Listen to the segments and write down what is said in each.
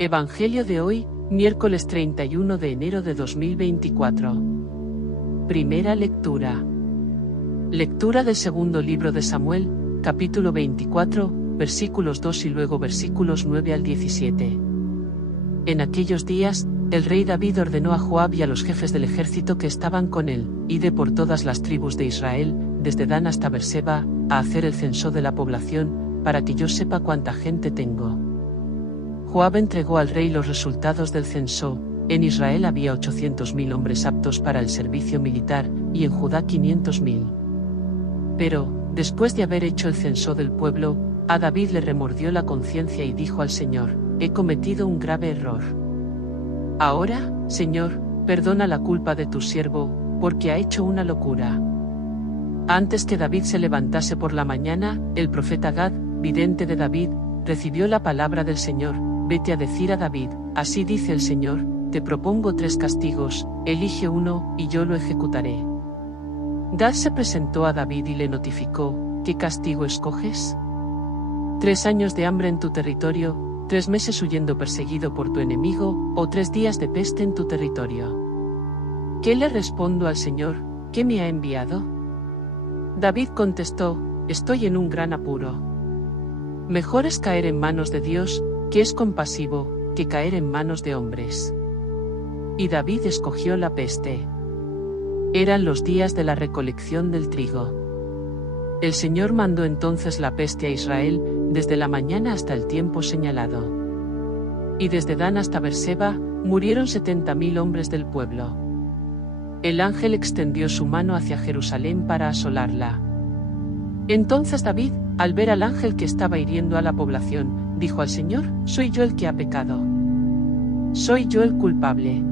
Evangelio de hoy, miércoles 31 de enero de 2024. Primera lectura. Lectura del segundo libro de Samuel, capítulo 24, versículos 2 y luego versículos 9 al 17. En aquellos días, el rey David ordenó a Joab y a los jefes del ejército que estaban con él, id por todas las tribus de Israel, desde Dan hasta Berseba, a hacer el censo de la población, para que yo sepa cuánta gente tengo. Joab entregó al rey los resultados del censo. En Israel había 800.000 hombres aptos para el servicio militar, y en Judá 500.000. Pero, después de haber hecho el censo del pueblo, a David le remordió la conciencia y dijo al Señor: he cometido un grave error. Ahora, Señor, perdona la culpa de tu siervo, porque ha hecho una locura. Antes que David se levantase por la mañana, el profeta Gad, vidente de David, recibió la palabra del Señor: vete a decir a David, así dice el Señor, te propongo 3 castigos, elige uno, y yo lo ejecutaré. Gad se presentó a David y le notificó: ¿qué castigo escoges? 3 años de hambre en tu territorio, 3 meses huyendo perseguido por tu enemigo, o 3 días de peste en tu territorio. ¿Qué le respondo al Señor, que me ha enviado? David contestó: estoy en un gran apuro. Mejor es caer en manos de Dios, que es compasivo, que caer en manos de hombres. Y David escogió la peste. Eran los días de la recolección del trigo. El Señor mandó entonces la peste a Israel, desde la mañana hasta el tiempo señalado. Y desde Dan hasta Berseba, murieron 70.000 hombres del pueblo. El ángel extendió su mano hacia Jerusalén para asolarla. Entonces David, al ver al ángel que estaba hiriendo a la población, dijo al Señor: soy yo el que ha pecado. Soy yo el culpable.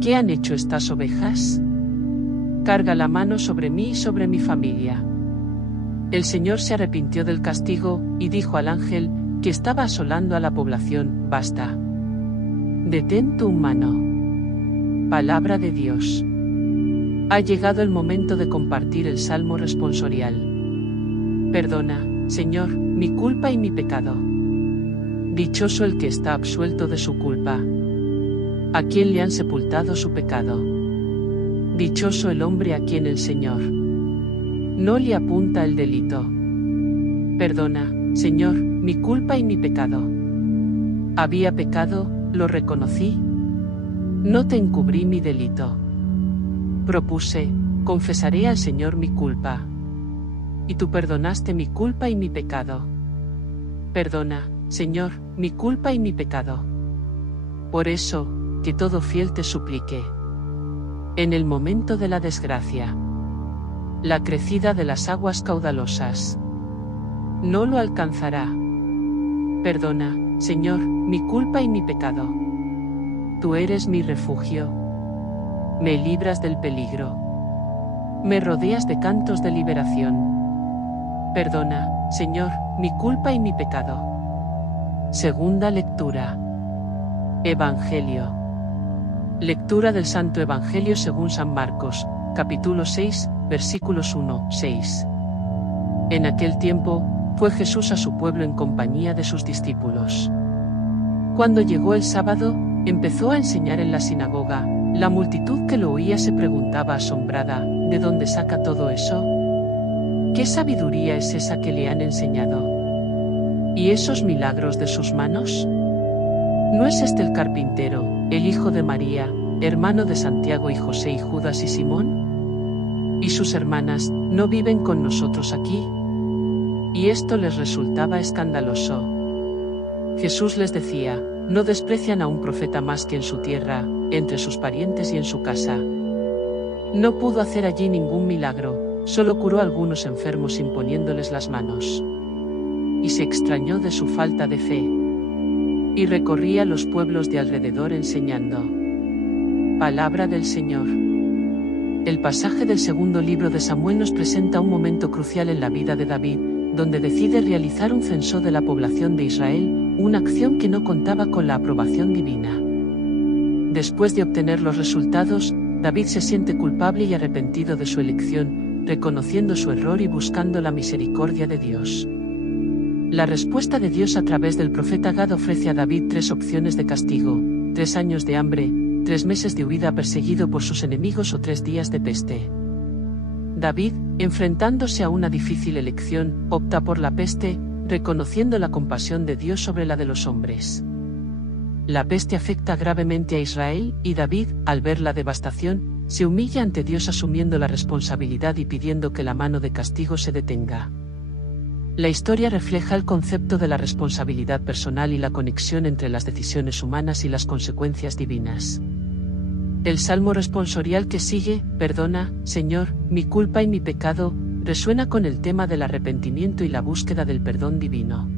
¿Qué han hecho estas ovejas? Carga la mano sobre mí y sobre mi familia. El Señor se arrepintió del castigo, y dijo al ángel, que estaba asolando a la población: basta. Detén tu mano. Palabra de Dios. Ha llegado el momento de compartir el salmo responsorial. Perdona, Señor, mi culpa y mi pecado. Dichoso el que está absuelto de su culpa, a quien le han sepultado su pecado. Dichoso el hombre a quien el Señor no le apunta el delito. Perdona, Señor, mi culpa y mi pecado. Había pecado, lo reconocí. No te encubrí mi delito. Propuse: confesaré al Señor mi culpa. Y tú perdonaste mi culpa y mi pecado. Perdona, Señor, mi culpa y mi pecado. Por eso, que todo fiel te suplique. En el momento de la desgracia, la crecida de las aguas caudalosas no lo alcanzará. Perdona, Señor, mi culpa y mi pecado. Tú eres mi refugio. Me libras del peligro. Me rodeas de cantos de liberación. Perdona, Señor, mi culpa y mi pecado. Segunda lectura. Evangelio. Lectura del Santo Evangelio según San Marcos, capítulo 6, versículos 1-6. En aquel tiempo, fue Jesús a su pueblo en compañía de sus discípulos. Cuando llegó el sábado, empezó a enseñar en la sinagoga. La multitud que lo oía se preguntaba asombrada: ¿de dónde saca todo eso? ¿Qué sabiduría es esa que le han enseñado? ¿Y esos milagros de sus manos? ¿No es este el carpintero, el hijo de María, hermano de Santiago y José y Judas y Simón? ¿Y sus hermanas no viven con nosotros aquí? Y esto les resultaba escandaloso. Jesús les decía: no desprecian a un profeta más que en su tierra, entre sus parientes y en su casa. No pudo hacer allí ningún milagro, solo curó a algunos enfermos imponiéndoles las manos. Y se extrañó de su falta de fe. Y recorría los pueblos de alrededor enseñando. Palabra del Señor. El pasaje del segundo libro de Samuel nos presenta un momento crucial en la vida de David, donde decide realizar un censo de la población de Israel, una acción que no contaba con la aprobación divina. Después de obtener los resultados, David se siente culpable y arrepentido de su elección, reconociendo su error y buscando la misericordia de Dios. La respuesta de Dios a través del profeta Gad ofrece a David 3 opciones de castigo: 3 años de hambre, 3 meses de huida perseguido por sus enemigos o 3 días de peste. David, enfrentándose a una difícil elección, opta por la peste, reconociendo la compasión de Dios sobre la de los hombres. La peste afecta gravemente a Israel, y David, al ver la devastación, se humilla ante Dios asumiendo la responsabilidad y pidiendo que la mano de castigo se detenga. La historia refleja el concepto de la responsabilidad personal y la conexión entre las decisiones humanas y las consecuencias divinas. El salmo responsorial que sigue, "Perdona, Señor, mi culpa y mi pecado", resuena con el tema del arrepentimiento y la búsqueda del perdón divino.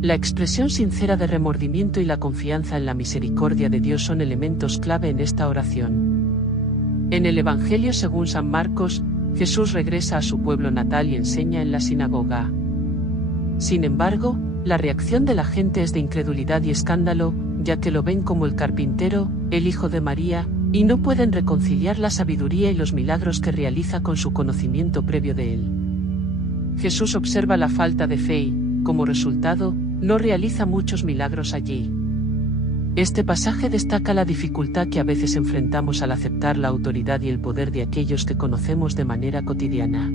La expresión sincera de remordimiento y la confianza en la misericordia de Dios son elementos clave en esta oración. En el Evangelio según San Marcos, Jesús regresa a su pueblo natal y enseña en la sinagoga. Sin embargo, la reacción de la gente es de incredulidad y escándalo, ya que lo ven como el carpintero, el hijo de María, y no pueden reconciliar la sabiduría y los milagros que realiza con su conocimiento previo de él. Jesús observa la falta de fe y, como resultado, no realiza muchos milagros allí. Este pasaje destaca la dificultad que a veces enfrentamos al aceptar la autoridad y el poder de aquellos que conocemos de manera cotidiana.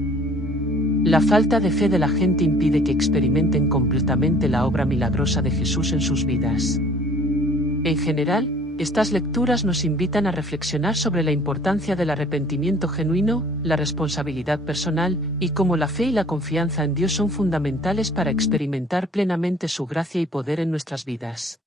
La falta de fe de la gente impide que experimenten completamente la obra milagrosa de Jesús en sus vidas. En general, estas lecturas nos invitan a reflexionar sobre la importancia del arrepentimiento genuino, la responsabilidad personal, y cómo la fe y la confianza en Dios son fundamentales para experimentar plenamente su gracia y poder en nuestras vidas.